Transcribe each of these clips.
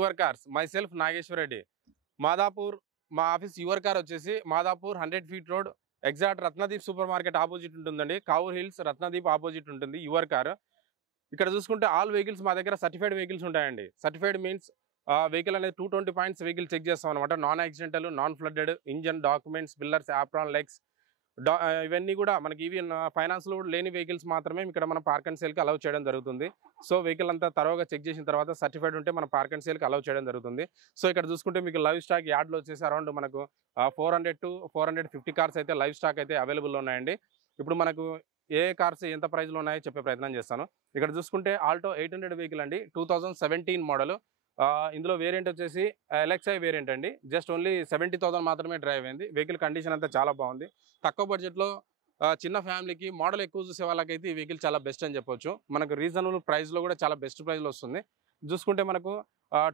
Your cars my self Nageswara Reddy Madhapur మా office your car వచ్చేసి Madhapur 100 feet road exact Ratnadeep super market opposite ఉంటుందండి. కావూర్ hills Ratnadeep opposite ఉంటుంది your car. ఇక్కడ చూసుకుంటే ఆల్ వెహికల్స్ మా దగ్గర సర్టిఫైడ్ వెహికల్స్ ఉంటాయండి. సర్టిఫైడ్ మీన్స్ వెహికల్ అనేది 220 పాయింట్స్ వెహికల్ చెక్ చేస్తాం అనమాట. Non accidental, non flooded, engine, documents, pillars, apron, legs ఇవన్నీ కూడా మనకి ఇవి ఫైనాన్స్లో లేని వెహికల్స్ మాత్రమే ఇక్కడ మనం పార్క్ అండ్ సేల్కి అలౌ చేయడం జరుగుతుంది. సో వెహికల్ అంతా తరోగా చెక్ చేసిన తర్వాత సర్టిఫైడ్ ఉంటే మన పార్క్ అండ్ సేల్కి అలౌ చేయడం జరుగుతుంది. సో ఇక్కడ చూసుకుంటే మీకు లైవ్ స్టాక్ యార్డ్లో వచ్చేసి అరౌండ్ మనకు 400 to 450 కార్స్ అయితే లైవ్ స్టాక్ అయితే అవైలబుల్లో ఉన్నాయండి. ఇప్పుడు మనకు ఏ కార్స్ ఎంత ప్రైస్లో ఉన్నాయో చెప్పే ప్రయత్నం చేస్తాను. ఇక్కడ చూసుకుంటే ఆల్టో 800 వెహికల్ అండి, 2017 మోడల్. ఇందులో వేరియంట్ వచ్చేసి ఎల్ఎక్స్ఐ వేరియంట్ అండి. జస్ట్ ఓన్లీ 70,000 మాత్రమే డ్రైవ్ అయింది. వెహికల్ కండిషన్ అంతా చాలా బాగుంది. తక్కువ బడ్జెట్లో చిన్న ఫ్యామిలీకి మోడల్ ఎక్కువ చూసే వాళ్ళకైతే ఈ వెహికల్ చాలా బెస్ట్ అని చెప్పొచ్చు. మనకు రీజనబుల్ ప్రైస్లో కూడా చాలా బెస్ట్ ప్రైస్లో వస్తుంది. చూసుకుంటే మనకు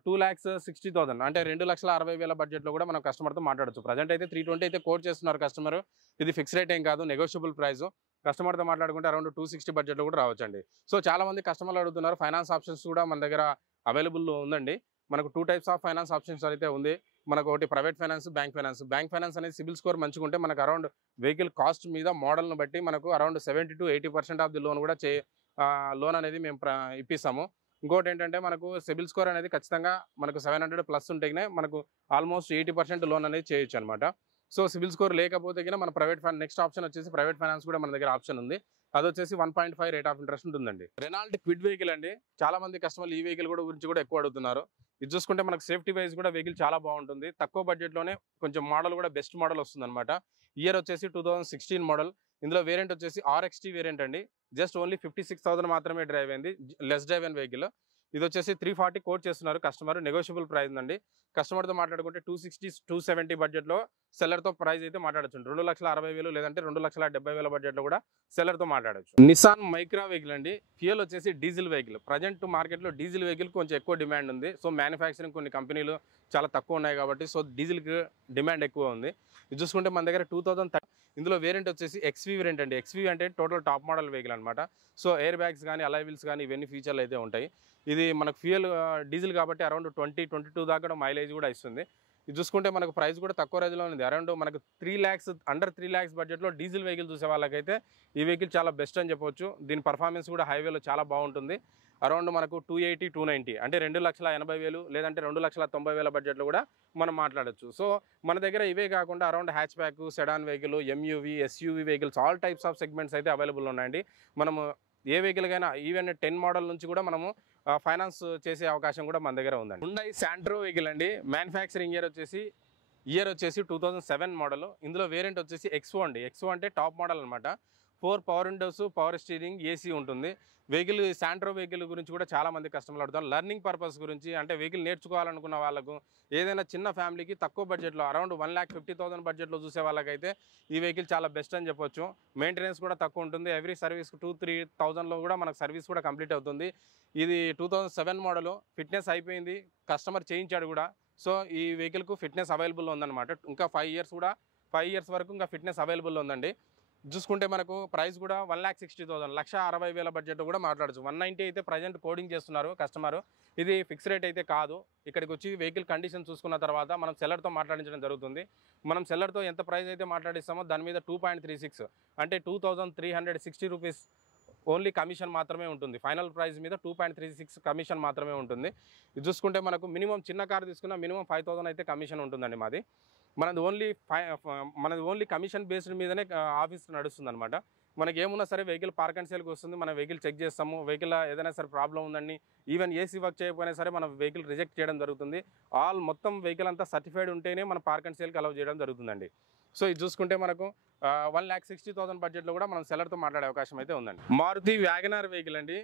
2,60,000 అంటే 2,60,000 బడ్జెట్లో కూడా మనం కస్టమర్తో మాట్లాడచ్చు. ప్రజెంట్ అయితే 320 అయితే కోట్ చేస్తున్నారు కస్టమర్. ఇది ఫిక్స్ రేట్ ఏం కాదు, నెగోషియబుల్ ప్రైస్. కస్టమర్తో మాట్లాడుకుంటే అరౌండ్ 260 బడ్జెట్లో కూడా రావచ్చండి. సో చాలా మంది కస్టమర్లు అడుగుతున్నారు. ఫైనాన్స్ ఆప్షన్స్ కూడా మన దగ్గర అవైలబుల్ ఉందండి. మనకు 2 టైప్స్ ఆఫ్ ఫైనాన్స్ ఆప్షన్స్ అయితే ఉంది. మనకు ఒకటి private finance, bank finance. Bank finance అనేది సిబిల్ స్కోర్ మంచిగా ఉంటే మనకు అరౌండ్ వెహికల్ కాస్ట్ మీద మోడల్ను బట్టి మనకు around 70 to 80% of the loan కూడా లోన్ అనేది మేము ఇప్పిస్తాము. ఇంకోటి ఏంటంటే మనకు సిబిల్ స్కోర్ అనేది ఖచ్చితంగా మనకు 700+ ఉంటేనే మనకు ఆల్మోస్ట్ 80% లోన్ అనేది చేయొచ్చు అనమాట. సో సిబిల్ స్కోర్ లేకపోతే మన ప్రైవేట్ ఫైనాన్స్ నెక్స్ట్ ఆప్షన్ వచ్చేసి ప్రైవేట్ ఫైనాన్స్ కూడా మన దగ్గర ఆప్షన్ ఉంది. అది వచ్చేసి 1.5 రేట్ ఆఫ్ ఇంట్రెస్ట్ ఉంటుందండి. రెనాల్ట్ క్విడ్ వెహికల్ అండి. చాలా మంది కస్టమర్లు ఈ వెహికల్ గురించి కూడా ఎక్కువ అడుగుతున్నారు. ఇది చూసుకుంటే మనకు సేఫ్టీ వైజ్ కూడా వెహికల్ చాలా బాగుంటుంది. తక్కువ బడ్జెట్లోనే కొంచెం మోడల్ కూడా బెస్ట్ మోడల్ వస్తుంది అనమాట. ఇయర్ వచ్చేసి 2016 మోడల్. ఇందులో వేరియంట్ వచ్చేసి RXT వేరియంట్ అండి. జస్ట్ ఓన్లీ 56,000 మాత్రమే డ్రైవ్ అయింది. లెస్ డ్రైవ్ అయిన వెహికల్. ఇది వచ్చేసి 340 కోట్ చేస్తున్నారు కస్టమర్. నెగోషియబుల్ ప్రైస్ అండి. కస్టమర్తో మాట్లాడుకుంటే 260, 270 బడ్జెట్లో సెల్లర్తో ప్రైస్ అయితే మాట్లాడచ్చు. 2,60,000 లేదంటే 2,70,000 బడ్జెట్లో కూడా సెల్లర్తో మాట్లాడచ్చు. నిసాన్ మైక్రా వెహికల్ అండి. ఫ్యూయల్ వచ్చేసి డీజిల్ వెహికల్. ప్రజెంట్ మార్కెట్లో డీజిల్ వెహికల్ కొంచెం ఎక్కువ డిమాండ్ ఉంది. సో మ్యానుఫ్యాక్చరింగ్ కొన్ని కంపెనీలు చాలా తక్కువ ఉన్నాయి కాబట్టి సో డీజిల్కి డిమాండ్ ఎక్కువ ఉంది. ఇది చూసుకుంటే మన దగ్గర 2030 ఇందులో వేరియంట్ వచ్చేసి XV వేరియంట్ అండి. XV అంటే టోటల్ టాప్ మోడల్ వెహికల్ అనమాట. సో ఎయిర్ బ్యాగ్స్ కానీ అలై వీల్స్ కానీ ఇవన్నీ ఫీచర్లు అయితే ఉంటాయి. ఇది మనకు ఫ్యూయల్ డీజిల్ కాబట్టి అరౌండ్ 20-22 దాకా మైలేజ్ కూడా ఇస్తుంది. ఇది చూసుకుంటే మనకు ప్రైస్ కూడా తక్కువ రేంజ్లో ఉంది. అరౌండ్ మనకు 3 lakhs అండర్ 3 lakhs బడ్జెట్లో డీజిల్ వెహికల్ చూసే వాళ్ళకైతే ఈ వెహికల్ చాలా బెస్ట్ అని చెప్పొచ్చు. దీని పర్ఫార్మెన్స్ కూడా హైవేలో చాలా బాగుంటుంది. అరౌండ్ మనకు 280, 290 అంటే 2,80,000 లేదంటే 2,90,000 బడ్జెట్లో కూడా మనం మాట్లాడచ్చు. సో మన దగ్గర ఇవే కాకుండా around hatch back, sedan vehicle, MUV, SUV vehicles all types of segments అయితే అవైలబుల్ ఉన్నాయండి. మనము ఏ వెహికల్కైనా ఈవెన్ 10 మోడల్ నుంచి కూడా మనము ఫైనాన్స్ చేసే అవకాశం కూడా మన దగ్గర ఉందండి. హుండై శాంట్రో వెహికల్ అండి. మ్యానుఫ్యాక్చరింగ్ ఇయర్ వచ్చేసి 2007 మోడల్. ఇందులో వేరియంట్ వచ్చేసి XO అండి. XO అంటే టాప్ మోడల్ అనమాట. 4 power Windows, power steering, AC ఉంటుంది. వెహికల్ శాంట్రో వెహికల్ గురించి కూడా చాలా మంది కస్టమర్లు అడుగుతారు. లర్నింగ్ పర్పస్ గురించి అంటే వెహికల్ నేర్చుకోవాలనుకున్న వాళ్ళకు, ఏదైనా చిన్న ఫ్యామిలీకి తక్కువ బడ్జెట్లో అరౌండ్ 1,50,000 బడ్జెట్లో చూసే వాళ్ళకైతే ఈ వెహికల్ చాలా బెస్ట్ అని చెప్పొచ్చు. మెయింటెనెన్స్ కూడా తక్కువ ఉంటుంది. ఎవ్రీ సర్వీస్కి 2-3,000లో కూడా మనకు సర్వీస్ కూడా కంప్లీట్ అవుతుంది. ఇది 2007 మోడల్. ఫిట్నెస్ అయిపోయింది, కస్టమర్ చేయించాడు కూడా. సో ఈ వెహికల్కు ఫిట్నెస్ అవైలబుల్ ఉందన్నమాట. ఇంకా 5 ఇయర్స్ వరకు ఇంకా ఫిట్నెస్ అవైలబుల్ ఉందండి. చూసుకుంటే మనకు ప్రైస్ కూడా 1,60,000 1,60,000 బడ్జెట్ కూడా మాట్లాడచ్చు. 190 అయితే ప్రజెంట్ కోడింగ్ చేస్తున్నారు కస్టమర్. ఇది ఫిక్స్ రేట్ అయితే కాదు. ఇక్కడికి వచ్చి వెహికల్ కండిషన్ చూసుకున్న తర్వాత మనం సెల్లర్తో మాట్లాడించడం జరుగుతుంది. మనం సెల్లర్తో ఎంత ప్రైస్ అయితే మాట్లాడిస్తామో దాని మీద 2.36 అంటే 2,360 రూపీస్ ఓన్లీ కమిషన్ మాత్రమే ఉంటుంది. ఫైనల్ ప్రైస్ మీద 2.36 కమిషన్ మాత్రమే ఉంటుంది. ఇది చూసుకుంటే మనకు మినిమం చిన్న కార్ తీసుకున్నా మినిమం 5,000 అయితే కమిషన్ ఉంటుందండి మాది. మనది ఓన్లీ కమిషన్ బేస్డ్ మీదనే ఆఫీస్ నడుస్తుంది అనమాట. మనకి ఏమున్నా సరే వెహికల్ పార్క్ అండ్ సేల్కి వస్తుంది. మనం వెహికల్ చెక్ చేస్తాము. వెహికల్ ఏదైనా సరే ప్రాబ్లం ఉందని ఈవెన్ AC వర్క్ చేయకపోయినా సరే మనం వెహికల్ రిజెక్ట్ చేయడం జరుగుతుంది. మొత్తం వెహికల్ అంతా సర్టిఫైడ్ ఉంటేనే మన పార్క్ అండ్ సేల్కి అలౌ చేయడం జరుగుతుందండి. సో ఇది చూసుకుంటే మనకు 1,60,000 బడ్జెట్లో కూడా మనం సెల్లర్తో మాట్లాడే అవకాశం అయితే ఉందండి. మారుతి వ్యాగనార్ వెహికల్ అండి.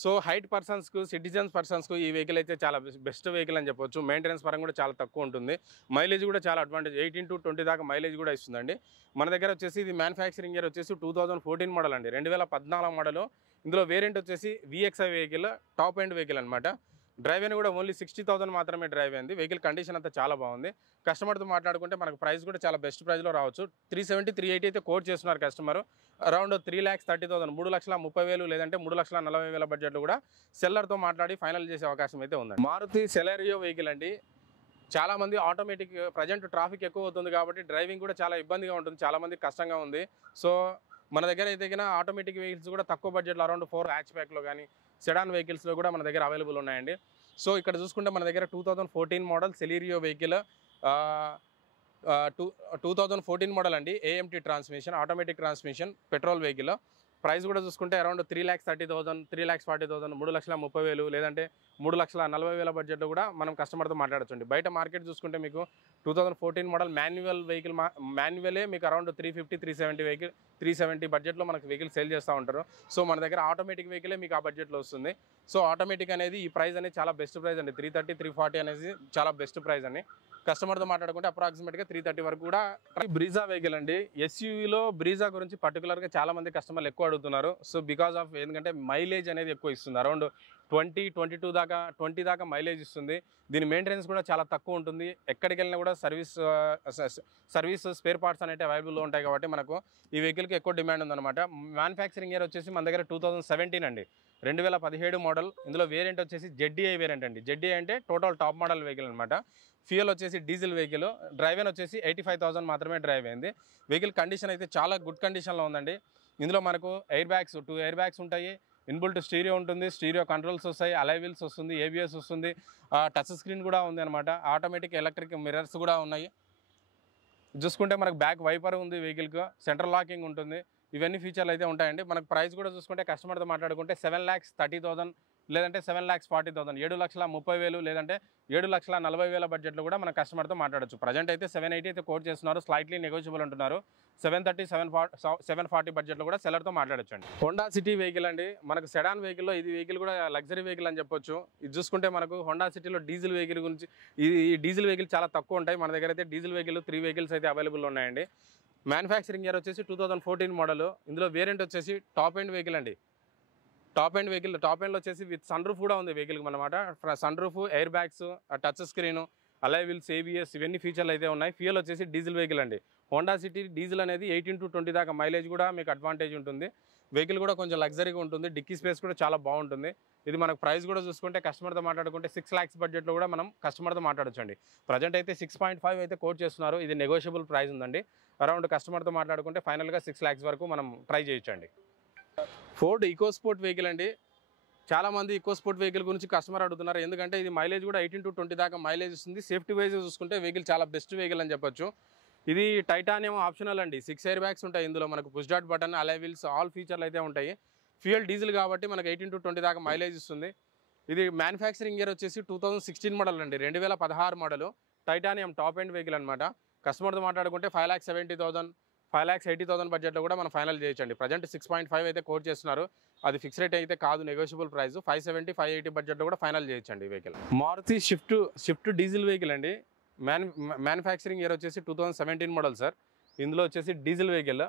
సో హైట్ పర్సన్స్కు, సిటిజన్స్ పర్సన్స్కు ఈ వెహికల్ అయితే చాలా బెస్ట్ వెహికల్ అని చెప్పొచ్చు. మెయింటెనెన్స్ పరంగా కూడా చాలా తక్కువ ఉంటుంది. మైలేజ్ కూడా చాలా అడ్వాంటేజ్, 18 to 20 దాకా మైలేజ్ కూడా ఇస్తుందండి. మన దగ్గర వచ్చేసి ఇది మ్యానుఫ్యాక్చరింగ్ ఇయర్ వచ్చేసి 2014 మోడల్ అండి. 2014 మోడల్. ఇందులో వేరియంట్ వచ్చేసి VXI vehicle, top end vehicle అనమాట. డ్రైవ్ అయిన కూడా ఓన్లీ 60,000 మాత్రమే డ్రైవ్ అయింది. వెహికల్ కండిషన్ అంతా చాలా బాగుంది. కస్టమర్తో మాట్లాడుకుంటే మనకు ప్రైస్ కూడా చాలా బెస్ట్ ప్రైస్లో రావచ్చు. 370, 380 అయితే కోట్ చేస్తున్నారు కస్టమర్. అరౌండ్ 3,30,000, 3,30,000 లేదంటే 3,40,000 బడ్జెట్లో కూడా సెల్లర్తో మాట్లాడి ఫైనల్ చేసే అవకాశం అయితే ఉందండి. మారుతి సెలెరియో వెహికల్ అండి. చాలామంది ఆటోమేటిక్ ప్రజెంట్ ట్రాఫిక్ ఎక్కువ అవుతుంది కాబట్టి డ్రైవింగ్ కూడా చాలా ఇబ్బందిగా ఉంటుంది, చాలామంది కష్టంగా ఉంది. సో మన దగ్గర అయితే ఆటోమేటిక్ వెహికల్స్ కూడా తక్కువ బడ్జెట్లో అరౌండ్ 4 హ్యాచ్ బ్యాక్లో కానీ సెడాన్ వెహికల్స్లో కూడా మన దగ్గర అవైలబుల్ ఉన్నాయండి. సో ఇక్కడ చూసుకుంటే మన దగ్గర 2014 మోడల్ సెలీరియో వెహికల్, 2014 మోడల్ అండి. AMT transmission, automatic transmission, petrol vehicle. Price కూడా చూసుకుంటే అరౌండ్ 3,30,000, 3,40,000, 3,30,000 లేదంటే 3,40,000 బడ్జెట్లో కూడా మనం కస్టమర్తో మాట్లాడచ్చండి. బయట మార్కెట్ చూసుకుంటే మీకు 2014 మోడల్ మాన్యువల్ వెహికల్, మాన్యువలే మీకు అరౌండ్ 350, 370 బడ్జెట్లో మనకు వెహికల్ సేల్ చేస్తూ ఉంటారు. సో మన దగ్గర ఆటోమేటిక్ వెహికలే మీకు ఆ బడ్జెట్లో వస్తుంది. సో ఆటోమేటిక్ అనేది ఈ ప్రైస్ అనేది చాలా బెస్ట్ ప్రైస్ అండి. 330, 340 అనేది చాలా బెస్ట్ ప్రైస్ అండి. కస్టమర్తో మాట్లాడుకుంటే అప్రాక్సిమేట్గా 330 వరకు కూడా. బ్రీజా వెహికల్ అండి. SUVలో బ్రీజా గురించి పర్టికులర్గా చాలా మంది కస్టమర్లు ఎక్కువ అడుగుతున్నారు. సో బికాస్ ఆఫ్ ఎందుకంటే మైలేజ్ అనేది ఎక్కువ ఇస్తుంది. అరౌండ్ 20 దాకా మైలేజ్ ఇస్తుంది. దీని మెయింటెనెన్స్ కూడా చాలా తక్కువ ఉంటుంది. ఎక్కడికి వెళ్ళినా కూడా సర్వీస్ స్పేర్ పార్ట్స్ అనేవి అవైలబుల్లో ఉంటాయి కాబట్టి మనకు ఈ వెహికల్కి ఎక్కువ డిమాండ్ ఉందన్నమాట. మ్యానుఫ్యాక్చరింగ్ ఇయర్ వచ్చేసి మన దగ్గర 2017 అండి, 2017 మోడల్. ఇందులో వేరియంట్ వచ్చేసి ZDI వేరియంట్ అండి. ZDI అంటే టోటల్ టాప్ మోడల్ వెహికల్ అనమాట. ఫ్యూయల్ వచ్చేసి డీజిల్ వెహికల్. డ్రైవ్ వచ్చేసి 85,000 మాత్రమే డ్రైవ్ అయింది. వెహికల్ కండిషన్ అయితే చాలా గుడ్ కండిషన్లో ఉందండి. ఇందులో మనకు టూ ఎయిర్ బ్యాగ్స్ ఉంటాయి, ఇన్బుల్ట్ స్టీరియో ఉంటుంది, స్టీరియో కంట్రోల్స్ వస్తాయి, అలై వీల్స్ వస్తుంది, ABS వస్తుంది, టచ్ స్క్రీన్ కూడా ఉంది అనమాట. ఆటోమేటిక్ ఎలక్ట్రిక్ మిర్రర్స్ కూడా ఉన్నాయి. చూసుకుంటే మనకు బ్యాక్ వైపర్ ఉంది వెహికల్కి, సెంట్రల్ లాకింగ్ ఉంటుంది. ఇవన్నీ ఫీచర్లు అయితే ఉంటాయండి. మనకు ప్రైస్ కూడా చూసుకుంటే కస్టమర్తో మాట్లాడుకుంటే 7,30,000 లేదంటే 7,40,000, 7,30,000 లేదంటే 7,40,000 బడ్జెట్లో కూడా మన కస్టమర్తో మాట్లాడచ్చు. ప్రజెంట్ అయితే 780 అయితే కోట్ చేస్తున్నారు, స్లైట్లీ నెగోషియబుల్ అంటున్నారు. 730, 740 బడ్జెట్లో కూడా సెల్లర్తో మాట్లాడచ్చు అండి. హోండా సిటీ వెహికల్ అండి. మనకు సెడాన్ వెహికల్లో ఇది వెహికల్ కూడా లగ్జరీ వెహికల్ అని చెప్పొచ్చు. ఇది చూసుకుంటే మనకు హోండా సిటీలో డీజిల్ వెహికల్ గురించి, ఈ డీజిల్ వెహికల్ చాలా తక్కువ ఉంటాయి. మన దగ్గర అయితే డీజిల్ వెహికల్ 3 వెహికల్స్ అయితే అవైలబుల్ ఉన్నాయండి. మ్యానుఫ్యాక్చరింగ్ ఇయర్ వచ్చేసి 2014 మోడల్. ఇందులో వేరియంట్ వచ్చేసి టాప్ ఎండ్ వెహికల్ అండి. టాప్ ఎండ్లో వచ్చేసి విత్ సన్ రూఫ్ కూడా ఉంది వెహికల్కి అనమాట. Sun roof, air bags, touch screen, alloy wheels, ABS ఇవన్నీ ఫీచర్లు అయితే ఉన్నాయి. ఫ్యూయల్ వచ్చేసి డీజిల్ వెహికల్ అండి. హోండా సిటీ డీజిల్ అనేది 18 to 20 దాకా మైలేజ్ కూడా మీకు అడ్వాంటేజ్ ఉంటుంది. వెహికల్ కూడా కొంచెం లగ్జరీగా ఉంటుంది. డిక్కీ స్పేస్ కూడా చాలా బాగుంటుంది. ఇది మనకు ప్రైస్ కూడా చూసుకుంటే కస్టమర్తో మాట్లాడుకుంటే 6 lakhs బడ్జెట్లో కూడా మనం కస్టమర్తో మాట్లాడొచ్చండి. ప్రజెంట్ అయితే 6.5 అయితే కోట్ చేస్తున్నారు. ఇది నెగోషియబుల్ ప్రైస్ ఉందండి. అరౌండ్ కస్టమర్తో మాట్లాడుకుంటే ఫైనల్గా 6 lakhs వరకు మనం ట్రై చేయొచ్చండి. ఫోర్డ్ ఈకోస్పోర్ట్ వెహికల్ అండి. చాలామంది ఈకోస్పోర్ట్ వెహికల్ గురించి కస్టమర్ అడుగుతున్నారు. ఎందుకంటే ఇది మైలేజ్ కూడా 18 to 20 దాకా మైలేజ్ ఇస్తుంది. సేఫ్టీ వైజ్ చూసుకుంటే వెహికల్ చాలా బెస్ట్ వెహికల్ అని చెప్పొచ్చు. ఇది టైటానియం ఆప్షనల్ అండి. 6 ఎయిర్ బ్యాగ్స్ ఉంటాయి ఇందులో. మనకు push dot button, alloy wheels, all ఫీచర్లు అయితే ఉంటాయి. ఫ్యూయల్ డీజిల్ కాబట్టి మనకు 18 to 20 దాకా మైలేజ్ ఇస్తుంది. ఇది మ్యానుఫ్యాక్చరింగ్ ఇయర్ వచ్చేసి 2016 మోడల్ అండి, 2016 model. Titanium top end vehicle అనమాట. కస్టమర్తో మాట్లాడుకుంటే 5,70,000, 5,80,000 బడ్జెట్లో కూడా మనం ఫైనల్ చేయొచ్చండి. ప్రజెంట్ 6.5 అయితే కోట్ చేస్తున్నారు. అది ఫిక్స్ రేట్ అయితే కాదు, నెగోషియబుల్ ప్రైస్. 570, 580 బడ్జెట్లో కూడా ఫైనల్ చేయొచ్చండి vehicle. Maruti Swift diesel vehicle అండి. మ్యానుఫ్యాక్చరింగ్ ఇయర్ వచ్చేసి 2017 మోడల్ సార్. ఇందులో వచ్చేసి డీజిల్ వెహికల్.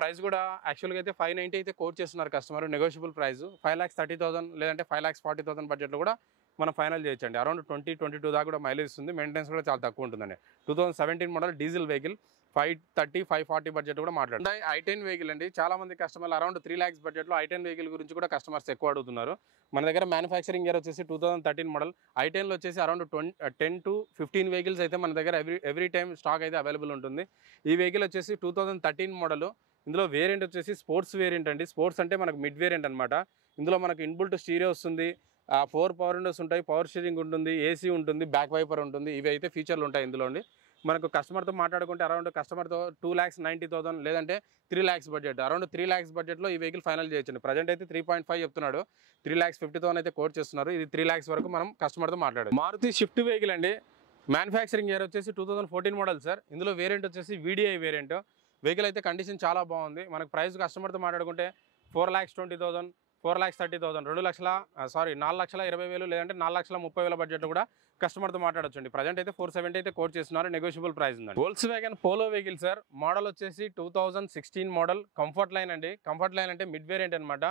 ప్రైస్ కూడా యాక్చువల్గా అయితే 590 అయితే కోట్ చేస్తున్నారు కస్టమర్. నెగోషియబుల్ ప్రైస్ 5,30,000 లేదంటే 5,40,000 బడ్జెట్లో కూడా మనం ఫైనల్ చేయొచ్చండి. అరౌండ్ 20-22 దాకా కూడా మైలేజ్ ఇస్తుంది. మెయింటెనెన్స్ కూడా చాలా తక్కువ ఉంటుందండి. 2017 మోడల్ డీజిల్ వెహికల్. 530, 540 బడ్జెట్ కూడా మాట్లాడుతుంది. i10 వెహికల్ అండి. చాలా మంది కస్టమర్లు అరౌండ్ 3 lakhs బడ్జెట్లో i10 వెహికల్ గురించి కూడా కస్టమర్స్ ఎక్కువ అడుగుతున్నారు. మన దగ్గర మ్యానుఫ్యాక్చరింగ్ ఇయర్ వచ్చేసి 2013 మోడల్. i10లో వచ్చేసి అరౌండ్ 10 to 15 వెహికల్స్ అయితే మన దగ్గర ఎవ్రీ టైం స్టాక్ అయితే అవైలబుల్ ఉంటుంది. ఈ వెహికల్ వచ్చేసి 2013 మోడల్. ఇందులో వేరియంట్ వచ్చేసి స్పోర్ట్స్ వేరియంట్ అండి. స్పోర్ట్స్ అంటే మనకు మిడ్ వేరియంట్ అనమాట. ఇందులో మనకు ఇన్బుల్ట్ స్టీరియో వస్తుంది, 4 పవర్ విండోస్ ఉంటాయి, పవర్ స్టీరింగ్ ఉంటుంది, AC ఉంటుంది, బ్యాక్ వైపర్ ఉంటుంది. ఇవి అయితే ఫీచర్లు ఉంటాయి ఇందులో. మనకు కస్టమర్తో మాట్లాడుకుంటే అరౌండ్ కస్టమర్తో 2,90,000 లేదంటే 3 lakhs బడ్జెట్, అరౌండ్ 3 lakhs బడ్జెట్లో ఈ వెహికల్ ఫైనల్ చేయొచ్చండి. ప్రజెంట్ అయితే 3.5 చెప్తున్నాడు, 3,50,000 అయితే కోట్ చేస్తున్నారు. ఇది 3 lakhs వరకు మనం కస్టమర్తో మాట్లాడాలి. మారుతి స్విఫ్ట్ వెహికల్ అండి. మ్యానుఫ్యాక్చరింగ్ ఇయర్ వచ్చేసి 2014 మోడల్ సార్. ఇందులో వేరియంట్ వచ్చేసి VDI వేరియంట్. వెహికల్ అయితే కండిషన్ చాలా బాగుంది. మనకు ప్రైస్ కస్టమర్తో మాట్లాడుకుంటే 4,20,000, 4,30,000, 4,20,000 లేదంటే 4,30,000 బడ్జెట్లో కూడా కస్టమర్తో మాట్లాడొచ్చండి. ప్రజెంట్ అయితే 470 అయితే కోట్ చేస్తున్నారు. నెగోషియబుల్ ప్రైస్ ఉందండి. Volkswagen Polo vehicle sir. Model వచ్చేసి 2016 మోడల్. కంఫర్ట్ లైన్ అండి. కంఫర్ట్ లైన్ అంటే మిడ్ వేరియంట్ అనమాట.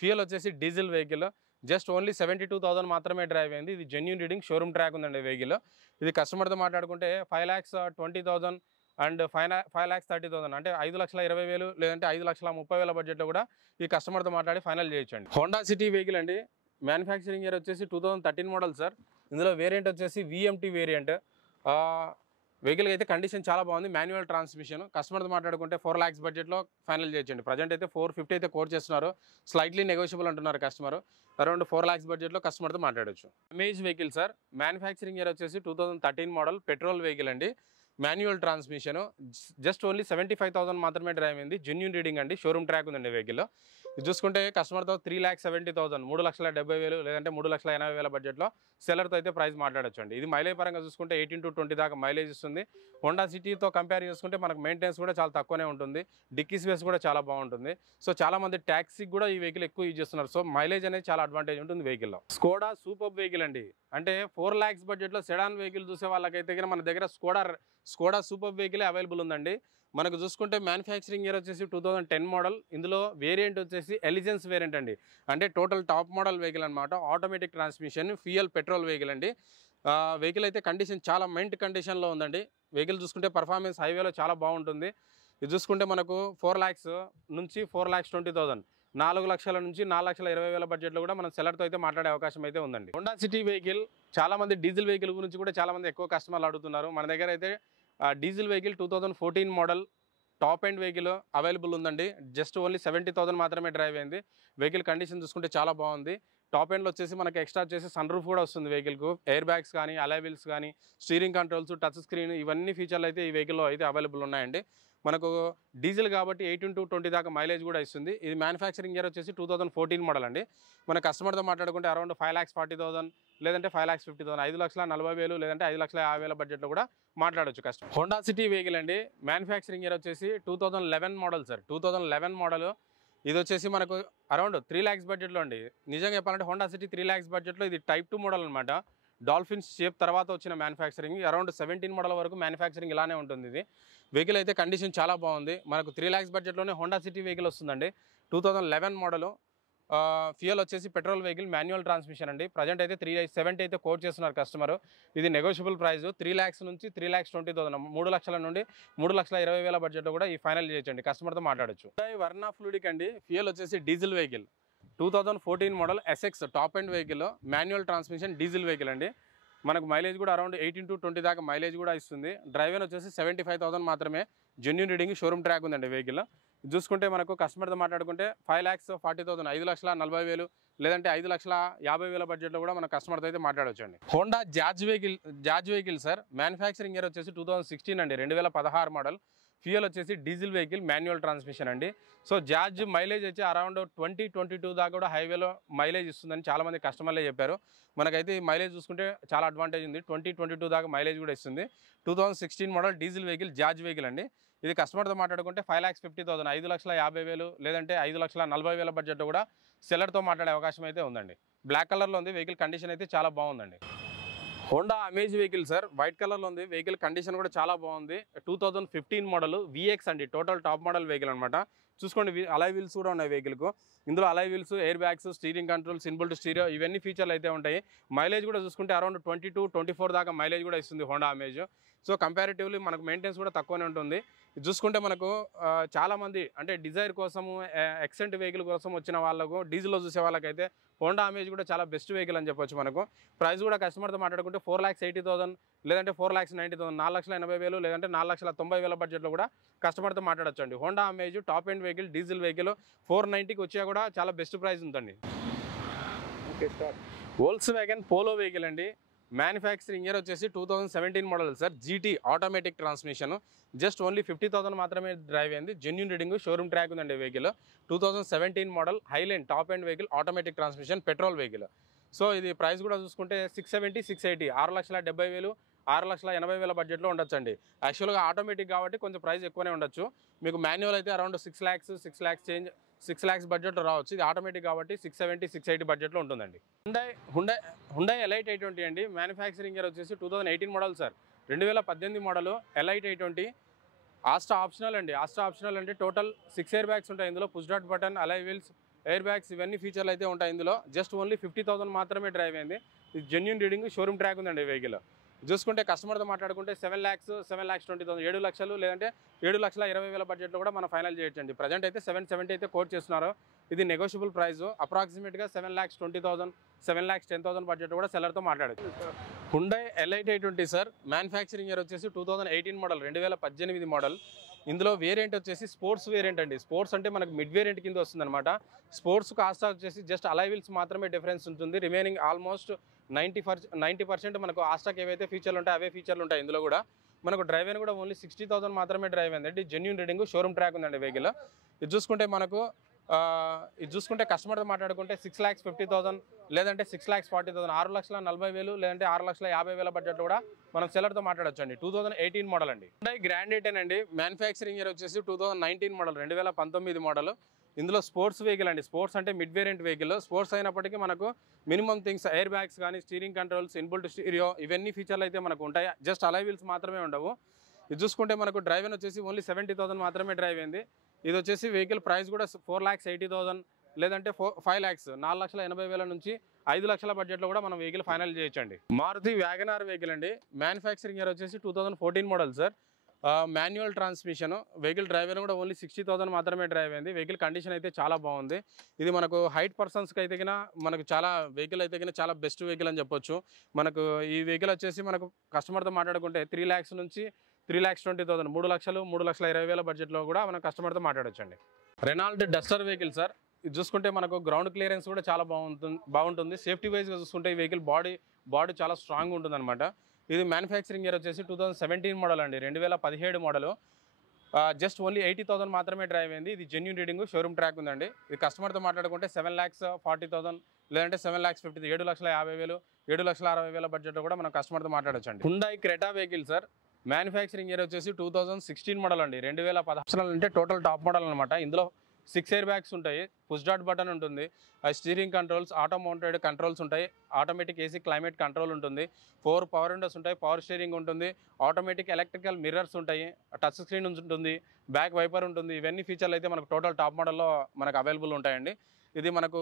ఫ్యూయల్ వచ్చేసి డీజిల్ వెహికల్. జస్ట్ ఓన్లీ 72,000 మాత్రమే డ్రైవ్ అయింది. ఇది జెన్యూన్ రీడింగ్, షోరూమ్ ట్రాక్ ఉందండి వెహికల్. ఇది కస్టమర్తో మాట్లాడుకుంటే 5,20,000 అండ్ 5,30,000 అంటే 5,20,000 లేదంటే 5,30,000 బడ్జెట్లో కూడా ఈ కస్టమర్తో మాట్లాడి ఫైనల్ చేయొచ్చండి. హోండా సిటీ వెహికల్ అండి. మ్యానుఫ్యాక్చరింగ్ ఇయర్ వచ్చేసి 2013 మోడల్ సార్. ఇందులో వేరియంట్ వచ్చేసి VMT వేరియంట్. వెహికల్ అయితే కండిషన్ చాలా బాగుంది. Manual transmission. కస్టమర్తో మాట్లాడుకుంటే 4 lakhs బడ్జెట్లో ఫైనల్ చేయొచ్చండి. ప్రజెంట్ అయితే 450 అయితే కోట్ చేస్తున్నారు. స్లైట్లీ నెగోషియబుల్ అంటున్నారు కస్టమర్. అరౌండ్ 4 lakhs బడ్జెట్లో కస్టమర్తో మాట్లాడొచ్చు. Amaze vehicle sir. Manufacturing year వచ్చేసి 2013 మోడల్ పెట్రోల్ వెహికల్ అండి. Manual transmission. జస్ట్ ఓన్లీ 75,000 మాత్రమే డ్రైవ్ అయింది. జెన్యూన్ రీడింగ్ అండి. షోరూమ్ ట్రాక్ ఉందండి వెహికల్. ఇది చూసుకుంటే కస్టమర్తో 3,70,000 3,70,000 లేదంటే 3,80,000 బడ్జెట్లో సెల్లర్తో అయితే ప్రైస్ మాట్లాడొచ్చు అండి. ఇది మైలేజ్ పరంగా చూసుకుంటే 18 to 20 దాకా మైలేజ్ ఇస్తుంది. హోండా సిటీతో కంపేర్ చేసుకుంటే మనకు మెయింటెనెన్స్ కూడా చాలా తక్కువనే ఉంటుంది. డిక్కీ స్పేస్ కూడా చాలా బాగుంటుంది. సో చాలా మంది ట్యాక్సీకి కూడా ఈ వెహికల్ ఎక్కువ యూజ్ చేస్తున్నారు. సో మైలేజ్ అనేది చాలా అడ్వాంటేజ్ ఉంటుంది వెహికల్లో. స్కోడా సూపర్ వెహికల్ అండి. అంటే 4 lakhs బడ్జెట్లో సెడాన్ వెహికల్ చూసే వాళ్ళకైతే మన దగ్గర స్కోడా సూపర్ వెహికల్ అవైలబుల్ ఉందండి. మనకు చూసుకుంటే మ్యానుఫ్యాక్చరింగ్ ఇయర్ వచ్చేసి 2010 మోడల్. ఇందులో వేరియంట్ వచ్చేసి ఎలిజెన్స్ వేరియంట్ అండి. అంటే టోటల్ టాప్ మోడల్ వెహికల్ అనమాట. Automatic transmission, fuel petrol vehicle అండి. వెహికల్ అయితే కండిషన్ చాలా మెంట్ కండిషన్లో ఉందండి. వెహికల్ చూసుకుంటే పర్ఫార్మెన్స్ హైవేలో చాలా బాగుంటుంది. ఇది చూసుకుంటే మనకు 4 lakhs నుంచి 4,20,000 4 లక్షల నుంచి 4,20,000 బడ్జెట్లో కూడా మనం సెల్లర్తో అయితే మాట్లాడే అవకాశం అయితే ఉందండి. హోండా సిటీ వెహికల్ చాలా మంది డీజిల్ వెహికల్ గురించి కూడా చాలా మంది ఎక్కువ కస్టమర్లు అడుగుతున్నారు. మన దగ్గర అయితే diesel vehicle 2014 model top end vehicle available ఉందండి. జస్ట్ ఓన్లీ 70,000 మాత్రమే డ్రైవ్ అయింది. వెహికల్ కండిషన్ చూసుకుంటే చాలా బాగుంది. టాప్ ఎండ్లో వచ్చేసి మనకి ఎక్స్ట్రా వచ్చేసి సన్ రూఫ్ కూడా వస్తుంది వెహికల్కు. ఎయిర్ బ్యాగ్స్ కానీ, అలాయ్ వీల్స్ కానీ, స్టీరింగ్ కంట్రోల్స్, టచ్ స్క్రీన్, ఇవన్నీ ఫీచర్లు అయితే ఈ వెహికల్లో అయితే అవైలబుల్ ఉన్నాయండి. మనకు డీజిల్ కాబట్టి 18 to 20 దాకా మైలేజ్ కూడా ఇస్తుంది. ఇది మ్యానుఫ్యాక్చరింగ్ ఇయర్ వచ్చేసి 2014 మోడల్ అండి. మన కస్టమర్తో మాట్లాడుకుంటే అరౌండ్ 5,40,000 లేదంటే 5,50,000 5,40,000 లేదంటే 5,50,000 బడ్జెట్లో కూడా మాట్లాడొచ్చు కస్టమర్. హోండా సిటీ వెహికల్ అండి. మ్యానుఫ్యాక్చరింగ్ ఇయర్ వచ్చేసి 2011 మోడల్ సార్. 2011 మోడల్. ఇది వచ్చేసి మనకు అరౌండ్ 3 lakhs బడ్జెట్లో అండి. నిజంగా చెప్పాలంటే హోండా సిటీ 3 lakhs బడ్జెట్లో ఇది టైప్ 2 మోడల్ అనమాట. డాల్ఫిన్స్ షేప్ తర్వాత వచ్చిన మ్యానుఫ్యాక్చరింగ్. అరౌండ్ 17 మోడల్ వరకు మ్యానుఫ్యాక్చరింగ్ ఇలానే ఉంటుంది. ఇది వెహికల్ అయితే కండిషన్ చాలా బాగుంది. మనకు 3 lakhs బడ్జెట్లోనే హోండా సిటీ వెహికల్ వస్తుందండి. 2011 మోడల్. ఫ్యూయల్ వచ్చేసి పెట్రోల్ వెహికల్, మాన్యువల్ ట్రాన్స్మిషన్ అండి. ప్రజెంట్ అయితే 370 అయితే కోట్ చేస్తున్నారు కస్టమర్. ఇది నెగోషియబుల్ ప్రైస్. 3 lakhs నుంచి 3,20,000 3 లక్షల నుండి 3,20,000 బడ్జెట్లో కూడా ఈ ఫైనల్ చేయొచ్చండి. కస్టమర్తో మాట్లాడొచ్చు. వర్నా ఫ్లూయిడిక్ అండి. ఫ్యూయల్ వచ్చేసి diesel vehicle. 2014 model SX top end vehicle, manual transmission, diesel vehicle అండి. మనకు మైలేజ్ కూడా అరౌండ్ 18 to 20 దాకా మైలేజ్ కూడా ఇస్తుంది. డ్రైవర్ వచ్చేసి 75,000 మాత్రమే. జెన్యూన్ రీడింగ్, షోరూమ్ ట్రాక్ ఉందండి వెహికల్. చూసుకుంటే మనకు కస్టమర్తో మాట్లాడుకుంటే 5,40,000 5,40,000 లేదంటే 5,50,000 బడ్జెట్లో కూడా మన కస్టమర్తో అయితే మాట్లాడవచ్చు. Honda jazz vehicle sir. Manufacturing year వచ్చేసి 2016 అండి. 2016 మోడల్. ఫ్యూయల్ వచ్చేసి డీజిల్ వెహికల్, మాన్యువల్ ట్రాన్స్మిషన్ అండి. సో జాజ్ మైలేజ్ వచ్చి అరౌండ్ 20-22 దాకా కూడా హైవేలో మైలేజ్ ఇస్తుందని చాలామంది కస్టమర్లే చెప్పారు. మనకైతే ఈ మైలేజ్ చూసుకుంటే చాలా అడ్వాంటేజ్ ఉంది. 20-22 దాకా మైలేజ్ కూడా ఇస్తుంది. 2016 model diesel vehicle, jazz vehicle అండి. ఇది కస్టమర్తో మాట్లాడుకుంటే 5,50,000 5,50,000 లేదంటే 5,40,000 బడ్జెట్లో కూడా సెల్లర్తో మాట్లాడే అవకాశం అయితే ఉందండి. బ్లాక్ కలర్లో ఉంది. వెహికల్ కండిషన్ అయితే చాలా బాగుందండి. Honda amaze vehicle sir. White కలర్లో ఉంది. వెహికల్ కండిషన్ కూడా చాలా బాగుంది. 2015 మోడల్ VX అండి. టోటల్ టాప్ మోడల్ వెహికల్ అనమాట. చూసుకోండి, అలాయ్ వీల్స్ కూడా ఉన్నాయి వెహికల్కు. ఇందులో alloy wheels, air bags, steering controls, inbuilt stereo, ఇవన్నీ ఫీచర్లు అయితే ఉంటాయి. మైలేజ్ కూడా చూసుకుంటే అరౌండ్ 22-24 దాకా మైలేజ్ కూడా ఇస్తుంది హోండా అమేజ్. సో కంపారిటివ్లీ మనకు మెయింటెనెన్స్ కూడా తక్కువనే ఉంటుంది. చూసుకుంటే మనకు చాలామంది అంటే డిజైర్ కోసము, ఎక్సెంట్ వెహికల్ కోసం వచ్చిన వాళ్ళకు, డీజిల్లో చూసే వాళ్ళకైతే హోండా అమేజ్ కూడా చాలా బెస్ట్ వెహికల్ అని చెప్పొచ్చు. మనకు ప్రైస్ కూడా కస్టమర్తో మాట్లాడుకుంటే 4,80,000 లేదంటే 4,90,000 4,80,000 లేదంటే 4,90,000 బడ్జెట్లో కూడా కస్టమర్తో మాట్లాడచ్చు అండి. Honda Amaze top end vehicle, diesel vehicle 490కి వచ్చా కూడా చాలా బెస్ట్ ప్రైస్ ఉందండి. వోల్క్స్వ్యాగన్ పోలో వెహికల్ అండి. మ్యానుఫ్యాక్చరింగ్ ఇయర్ వచ్చేసి 2017 model sir. GT automatic transmission. Just only 50,000 మాత్రమే డ్రైవ్ అయింది. జెన్యూన్ రీడింగ్, షోరూమ్ ట్రాక్ ఉందండి vehicle. 2017 model highline top end vehicle, automatic transmission, petrol vehicle. So ఇది ప్రైస్ కూడా చూసుకుంటే 670-680 6,70,000 6,80,000 బడ్జెట్లో ఉండొచ్చండి. యాక్చువల్గా ఆటోమేటిక్ కాబట్టి కొంచెం ప్రైస్ ఎక్కువనే ఉండొచ్చు. మీకు మాన్యువల్ అయితే అరౌండ్ 6 lakhs బడ్జెట్లో రావచ్చు. ఇది ఆటోమేటిక్ కాబట్టి 670-680 బడ్జెట్లో ఉంటుందండి. హుండై ఎలైట్ i20 అండి. మ్యానుఫ్యాక్చరింగ్ ఇయర్ వచ్చేసి 2018 model sir. 2018 model elite i20. Asta optional అండి. ఆస్ట్రా ఆప్షనల్ అంటే టోటల్ 6 ఎయిర్ బ్యాగ్స్ ఉంటాయి. ఇందులో push dot button, alloy wheels, air bags ఇవన్నీ ఫీచర్లు అయితే ఉంటాయి ఇందులో. జస్ట్ ఓన్లీ 50,000 మాత్రమే డ్రైవ్ అయింది. ఇది జెన్యూన్ రీడింగ్, షోరూమ్ ట్రాక్ ఉందండి వెహికల్. చూసుకుంటే కస్టమర్తో మాట్లాడుకుంటే 7,20,000 7 లక్షలు లేదంటే 7,20,000 బడ్జెట్లో కూడా మనం ఫైనల్ చేయొచ్చండి. ప్రజెంట్ అయితే 770 అయితే కోట్ చేస్తున్నారు. ఇది నెగోషియబుల్ ప్రైస్. అప్రాక్సిమేట్గా 7,20,000 7,10,000 బడ్జెట్ కూడా సెల్లర్తో మాట్లాడచ్చు. Hyundai elite i20 sir. Manufacturing year వచ్చేసి 2018 మోడల్, 2018 మోడల్. ఇందులో వేరియంట్ వచ్చేసి స్పోర్ట్స్ వేరియంట్ అండి. స్పోర్ట్స్ అంటే మనకు మిడ్ వేరియంట్ కింద వస్తుందన్నమాట. స్పోర్ట్స్ కాస్ట్ వచ్చేసి జస్ట్ అలై వీల్స్ మాత్రమే డిఫరెన్స్ ఉంటుంది. రిమైనింగ్ ఆల్మోస్ట్ 90% మనకు ఆస్టాక్ ఏవైతే ఫీచర్లు ఉంటాయి అవే ఫీచర్లు ఉంటాయి ఇందులో కూడా. మనకు డ్రైవ్ అయిన కూడా ఓన్లీ 60,000 మాత్రమే డ్రైవ్ అయిందండి. జెన్యూన్ రీడింగ్, షోరూమ్ ట్రాక్ ఉందండి వెహికల్. ఇది చూసుకుంటే కస్టమర్తో మాట్లాడుకుంటే 6,50,000 లేదంటే 6,40,000 6,40,000 లేదంటే 6,50,000 బడ్జెట్లో కూడా మనం సెల్లర్తో మాట్లాడొచ్చు అండి. 2018 మోడల్ అండి. హుండై గ్రాండ్ ఐటెన్ అండి. మ్యానుఫ్యాక్చరింగ్ ఇయర్ వచ్చేసి 2019 మోడల్, 2019 మోడల్. ఇందులో స్పోర్ట్స్ వెహికల్ అండి. స్పోర్ట్స్ అంటే మిడ్ వేరియంట్ వెహికల్. స్పోర్ట్స్ అయినప్పటికీ మనకు మినిమం థింగ్స్ ఎయిర్ బ్యాగ్స్ కానీ, స్టీరింగ్ కంట్రోల్స్, ఇన్బుల్ట్ స్టీరియో ఇవన్నీ ఫీచర్లు అయితే మనకు ఉంటాయి. జస్ట్ అలై వీల్స్ మాత్రమే ఉండవు. ఇది చూసుకుంటే మనకు డ్రైవ్ వచ్చేసి ఓన్లీ 70,000 మాత్రమే డ్రైవ్ అయింది. ఇది వచ్చేసి వెహికల్ ప్రైస్ కూడా 4,80,000 లేదంటే 5 lakhs 4,80,000 నుంచి 5 లక్షల బడ్జెట్లో కూడా మనం వెహికల్ ఫైనల్ చేయొచ్చండి. మారుతి వ్యాగనార్ వెహికల్ అండి. మ్యానుఫ్యాక్చరింగ్ ఇయర్ వచ్చేసి 2014 model sir. Manual transmission. Vehicle driver కూడా ఓన్లీ 60,000 మాత్రమే డ్రైవ్ అయింది. వెహికల్ కండిషన్ అయితే చాలా బాగుంది. ఇది మనకు హైట్ పర్సన్స్కి అయితే మనకు చాలా వెహికల్ అయితే చాలా బెస్ట్ వెహికల్ అని చెప్పొచ్చు. మనకు ఈ వెహికల్ వచ్చేసి మనకు కస్టమర్తో మాట్లాడుకుంటే 3 lakhs నుంచి 3,20,000 3 లక్షలు 3,20,000 బడ్జెట్లో కూడా మనం కస్టమర్తో మాట్లాడొచ్చండి. Renault Duster vehicle sir. ఇది చూసుకుంటే మనకు గ్రౌండ్ క్లియరెన్స్ కూడా చాలా బాగుంటుంది. సేఫ్టీ వైజ్గా చూసుకుంటే ఈ వెహికల్ బాడీ చాలా స్ట్రాంగ్ ఉంటుంది అనమాట. ఇది మ్యానుఫ్యాక్చరింగ్ ఇయర్ వచ్చేసి 2017 మోడల్ అండి, 2017 మోడల్. జస్ట్ ఓన్లీ 80,000 మాత్రమే డ్రైవ్ అయింది. ఇది జెన్యూన్ రీడింగ్, షోరూమ్ ట్రాక్ ఉందండి. ఇది కస్టమర్తో మాట్లాడుకుంటే 7,40,000 లేదంటే 7,50,000 7,50,000 7,60,000 బడ్జెట్లో కూడా మనం కస్టమర్తో మాట్లాడొచ్చు అండి. Hyundai Creta vehicle sir. Manufacturing year వచ్చేసి 2016 మోడల్ అండి, 2016 అంటే టోటల్ టాప్ మోడల్ అనమాట. ఇందులో 6 ఎయిర్ బ్యాగ్స్ ఉంటాయి, పుష్ డాట్ బటన్ ఉంటుంది, steering controls, auto mounted controls ఉంటాయి, ఆటోమేటిక్ ఏసీ క్లైమేట్ కంట్రోల్ ఉంటుంది, 4 పవర్ విండోస్ ఉంటాయి, పవర్ స్టీరింగ్ ఉంటుంది, ఆటోమేటిక్ ఎలక్ట్రికల్ మిర్రర్స్ ఉంటాయి, టచ్ స్క్రీన్ ఉంటుంది, బ్యాక్ వైపర్ ఉంటుంది. ఇవన్నీ ఫీచర్లు అయితే మనకు టోటల్ టాప్ మోడల్లో మనకు అవైలబుల్ ఉంటాయండి. ఇది మనకు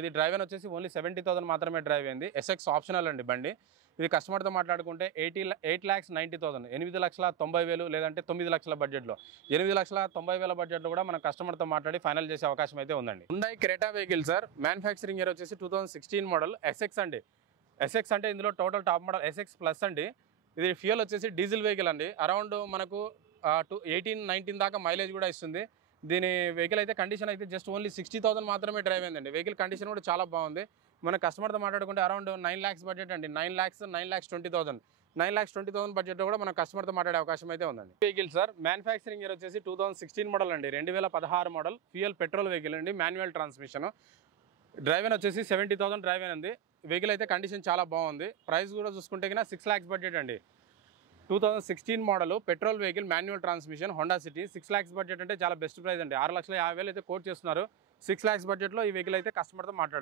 ఇది డ్రైవ్ వచ్చేసి ఓన్లీ 70,000 మాత్రమే డ్రైవ్ అయింది. ఎస్ఎక్స్ ఆప్షనల్ అండి బండి. ఇది కస్టమర్తో మాట్లాడుకుంటే 8,90,000 8,90,000 లేదంటే 9 లక్షల బడ్జెట్లో 8,90,000 బడ్జెట్లో కూడా మనం కస్టమర్తో మాట్లాడి ఫైనల్ చేసే అవకాశం అయితే ఉందండి. Hyundai Creta vehicle sir. Manufacturing year వచ్చేసి 2016 మోడల్, ఎస్ఎక్స్ అండి. ఎస్ఎక్స్ అంటే ఇందులో total top model SX plus అండి. ఇది ఫ్యూయల్ వచ్చేసి డీజిల్ వెహికల్ అండి. అరౌండ్ మనకు 18-19 దాకా మైలేజ్ కూడా ఇస్తుంది. దీని వెహికల్ అయితే కండిషన్ అయితే జస్ట్ ఓన్లీ 60,000 మాత్రమే డ్రైవ్ అయిందండి. వెహికల్ కండిషన్ కూడా చాలా బాగుంది. మన కస్టమర్తో మాట్లాడుకుంటే అరౌండ్ 9 lakhs బడ్జెట్ అండి, 9,20,000 9,20,000 బడ్జెట్లో కూడా మన కస్టమర్తో మాట్లాడే అవకాశం అయితే ఉందండి. Vehicle sir. మ్యానుఫ్యాక్చరింగ్ ఇయర్ వచ్చేసి 2016 మోడల్ అండి, 2016 మోడల్. ఫ్యూయల్ పెట్రోల్ వెహికల్ అండి, మాన్యువల్ ట్రాన్స్మిషన్. డ్రైవ్ వచ్చేసి 70,000 డ్రైవ్ అయింది. వెహికల్ అయితే కండిషన్ చాలా బాగుంది. ప్రైస్ కూడా చూసుకుంటే 6 lakhs బడ్జెట్ అండి. 2016 model petrol vehicle, manual transmission, Honda city. 6 lakhs budget అంటే చాలా బెస్ట్ ప్రైస్ అండి. 6,50,000 అయితే కోట్ చేస్తున్నారు. 6 lakhs బడ్జెట్లో ఈ వెహికల్ అయితే కస్టమర్తో మాట్లాడచ్చు.